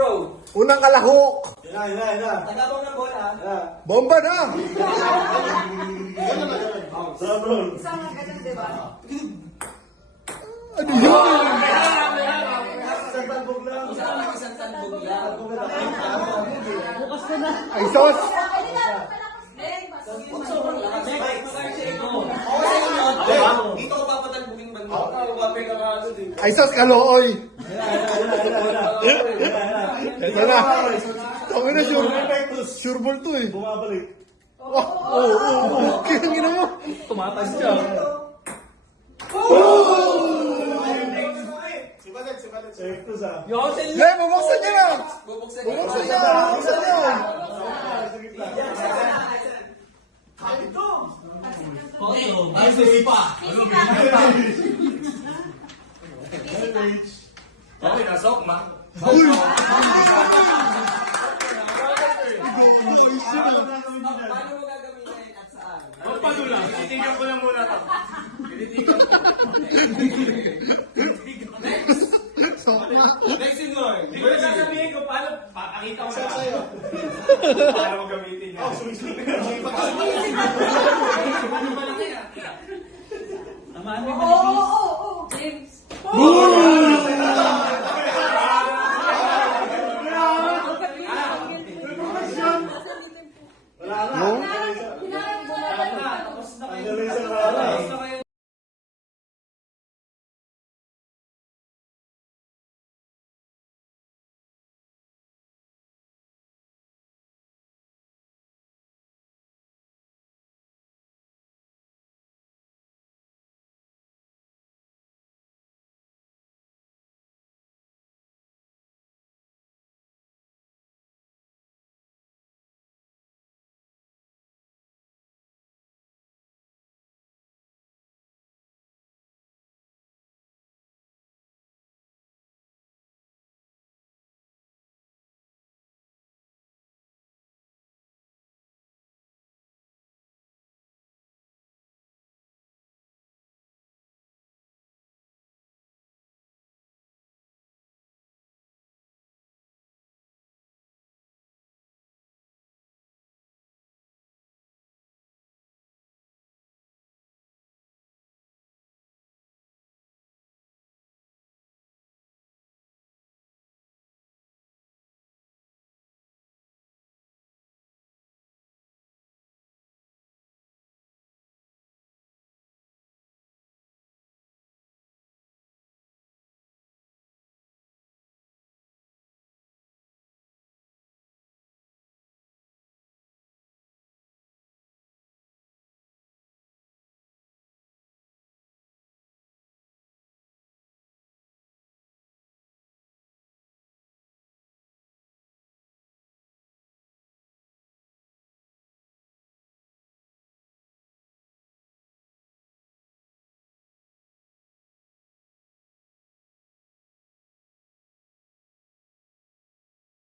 throw. Unang kalahok. Yan. Tagabang ng bola. Bomba na. Sabron. Isang ganyan, di ba? Ano yun? Isang talbog lang. Isang talbog lang. Ay, sos. Sobrang lakas. Dito ko papatalbugin banda. Ay, sos kalooy. Ito na. Ako na, sure ball to eh. Bumabalik. Kaya ang gina mo. Tumatas siya. Safe to sa. Hey, bubuksan niya lang. Bubuksan Bubuksan niya lang. Bubuksan niya lang. Ay, sige pa. Okay, nasok, ma. Uy! Paano mo gagamitin at saan? Padula, titigyan ko lang muna to. Next sinor. Hindi ko na sasabihin ko paano, pakakita ko na. Para mo gamitin niya. Oo. James. Wala na. Ang galing sa araw.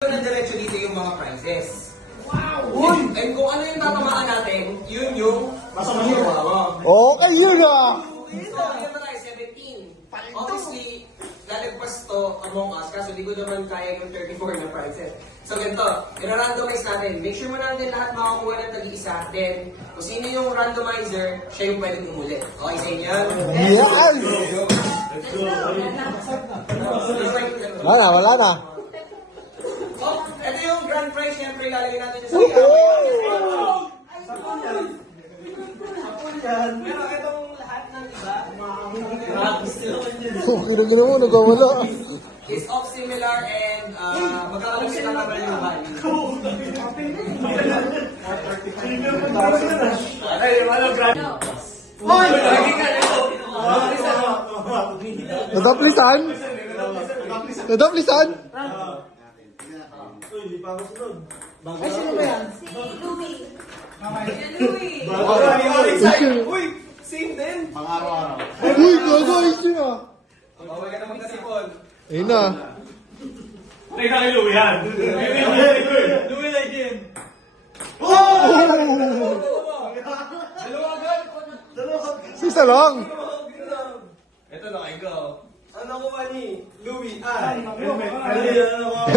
Na diretso dito yung mga prizes. Wow! Uy! And kung ano yung tatamaan natin, yun yung masama. Okay, yun ah. So, yan na tayo, 17. Obviously, lalagpas to among us, kaso di ko naman kaya yung 34 na prizes. So, ganito, i-randomize natin. Make sure mo natin lahat makakuha ng tag-isa. Then, kung sino yung randomizer, siya yung pwedeng umulit. Okay sa inyo? Yan! Wala na. Oh, ito yung grand prize, syempre ilalagay natin sa ikaw. Pero itong lahat ng iba, Kira-kira mo, nagwawala. is of similar and magkakaroon sila ng value. Nadaplisan? Nadaplisan? Hindi pa ako sunod. Ay, sino ba yan? Si Louie. Louie. Uy! Same din! Uy, gago, ayos yun ah. Bawal ka naman kasi, Paul. Ayun na. Ay, kay Louie yan. Louie legend. Sisa lang. Ito na, ikaw. Ano ko, Manny? Louis. Helmet. Ano ako?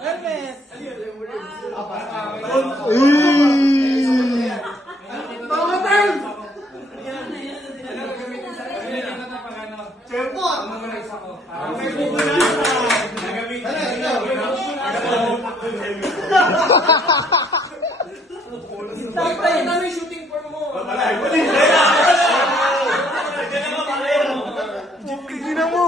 Hermes. Ay, ano yung shooting form mo? Tingnan mo.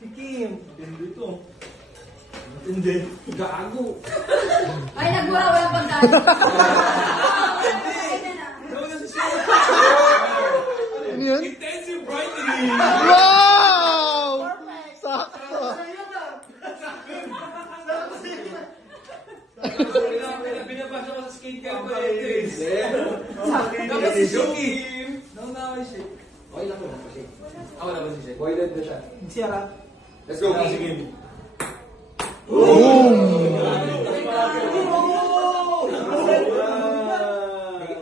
Si Kim. Hindi to. Hindi. Gago. Ay, nagmura, walang pagdaan. Ano yan? Intensive brightening! Wow! Sakto. Binabasa ko sa skincare ko Tapos si Kim. Nauna siya. Okay lang mo. Ako na ba si Shek? Voided na siya. Sira. Let's go, Si Kim. Kim.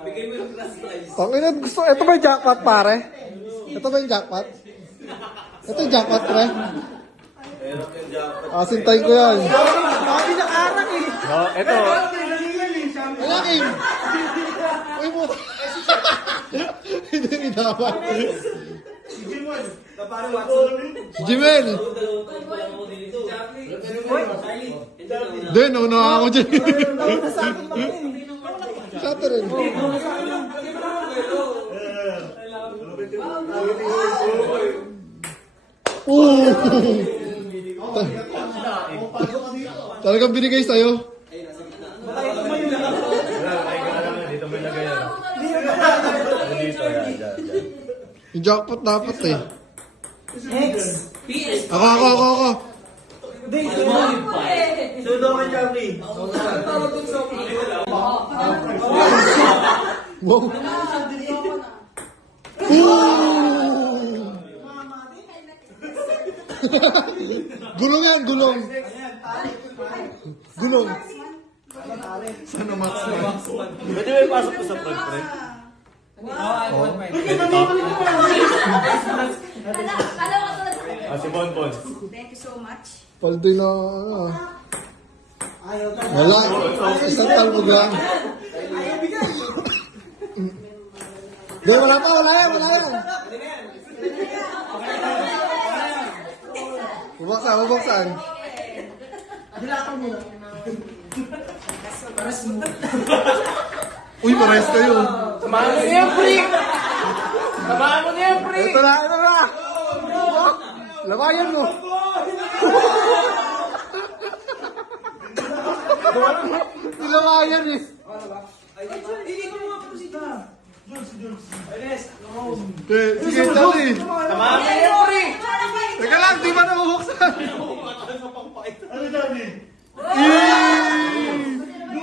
Bigay mo yung class prize. Tangina, gusto. Ito ba yung jackpot, pare? Ito ba yung jackpot? Ito yung jackpot, pre? Sintayin ko yan. Bakit nakaarang eh? Ito. Wala, Kim. Uy mo. Hindi dapat. Si Jimon. Na parang Watson. Si Jimel. Hindi, nauna ako dyan. Sato rin. Talagang binigay sa'yo. Dito mo ilagay yan. Dito, yan. Yung jackpot dapat eh. Next. Ako. Sudo ka, Charlie. Wow. Ooh! Gulong yan, gulong. Gulong. Sana Max na. Pwede ba ipasok ko sa front, pre? Si Bonbon. Thank you so much. Paldo na. Wala. Isang talbog lang. Hindi, wala pa. Wala yan. Bubuksan. Uy, pares kayo. Samahan mo niya, freak! Samahan mo niya, freak! Ito na. Labayan mo. Nilabayan eh. Sige, Charlie. Samahan mo niya, freak! Teka lang, di ba nabubuksan? Ano, Charlie?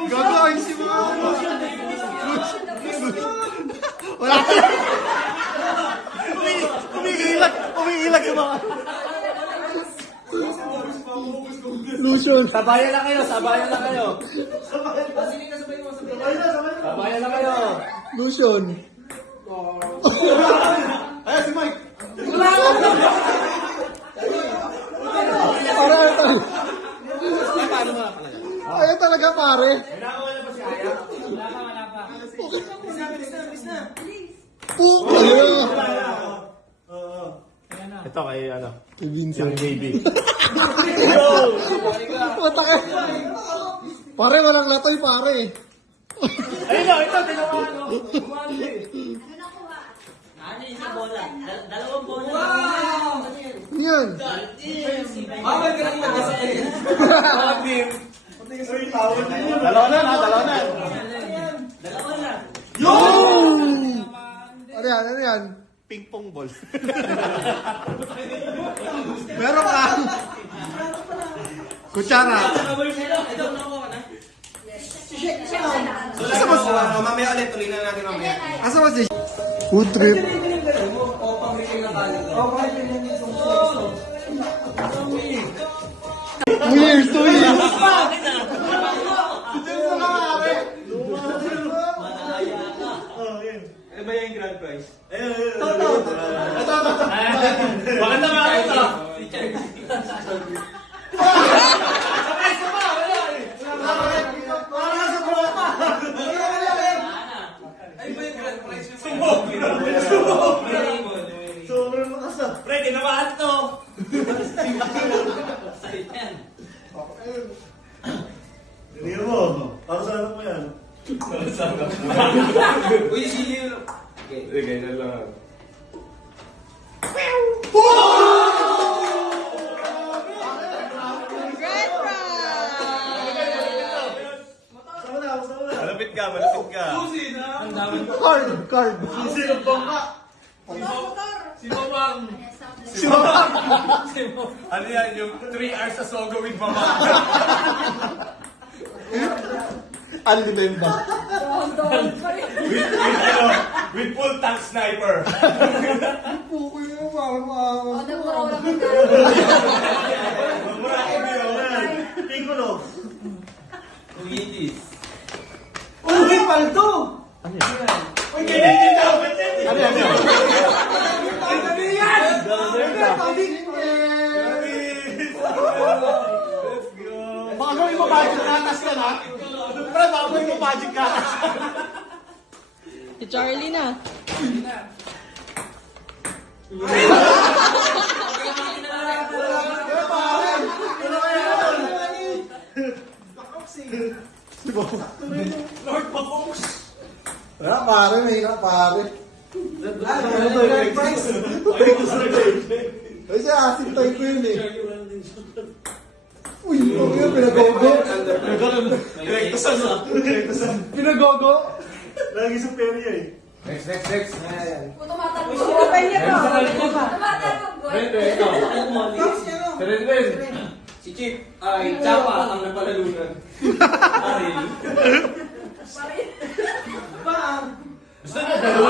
Gago, ay si mga wala ka. Umiilag yung mga Lucian. Sabayan na kayo! Sabayan na kayo! Lucian. Ayan, si Mike. Ayaw talaga pare. Ayun. Ito kay, ano, Kay Vincent. baby. Matake. Pare, walang latoy pare. Ayun na, ito, tinamaan ko. Yan. Bawal ka lang mag-asay. Dalawanan. Ano yan? Ping pong ball. Meron ka. Kutsara. Asa mas mamaya ulit, tuloy na natin mamaya. Asa ba si food trip? O pang-refill na tayo. 2 years. Uy, sige. Okay. Sige, ganyan lang. Malapit ka, malapit ka. Card. Si Mamang. Ano yan, yung 3 hours sa Sogo with Mama. Ali Bemba. With full tank sniper. Pukoy na yung parang Oh, nagmura walang pagkain. Piccolo. Luigi's. Uy, paldo! Ano yan? Baka gawin mo magic katas ka na? Pre, baka gawin mo magic katas. Si Charlie na. Wala pare, mahirap pare. Kasi acid type ko yun eh. Uy, ano yun, pinagogo. Pinagogo. Lagi sa perya eh. Next. Ayan. Kung tumatalbog. Open niya to. Tumatalbog, boy. Si Chip ay Chapa ang napalalunan. Gusto niya dalawa?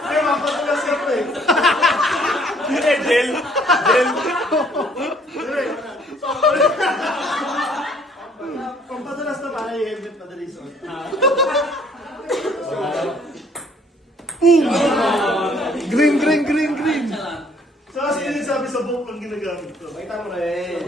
Kaya mapatulas ka pre. Hindi, gel. Pampatulas na para yung helmet madali suot. Green. So, kasi yun yung sabi sa book ang ginagamit ko. Makita mo na eh.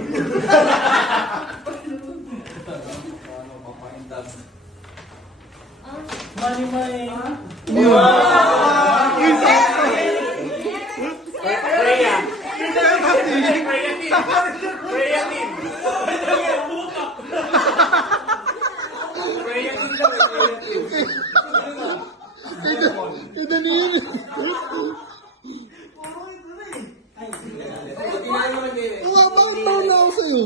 Kinain mo lang kayo eh. Bakit taon na ako sa'yo?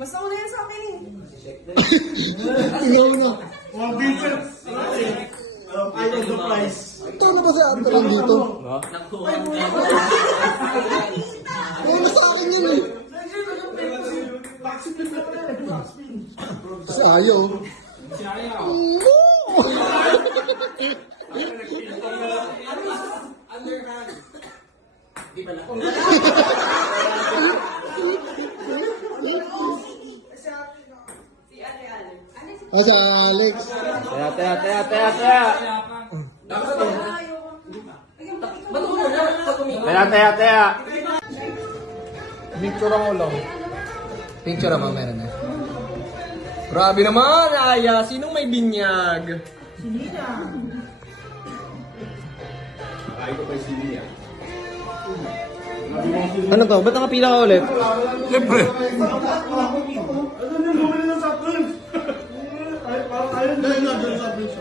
Mas nauna yan sa akin eh. Ikaw na. Mga Vincent. I know the price. Ikaw na ba sa ato lang dito? Oo na sa akin yun eh. Si Ayaw. Underhand. Di ba na? Ah, si Alex. Taya. Ba't mo na? Pag kumita. Taya. Picture ako lang. Picture naman meron na. Grabe naman, Aya. Sinong may binyag? Ay ko kay Silia. Ano to? Ba't nakapila ka ulit? Siyempre. Ano yung bumili ng supplements? Ayaw na, dyan supplements.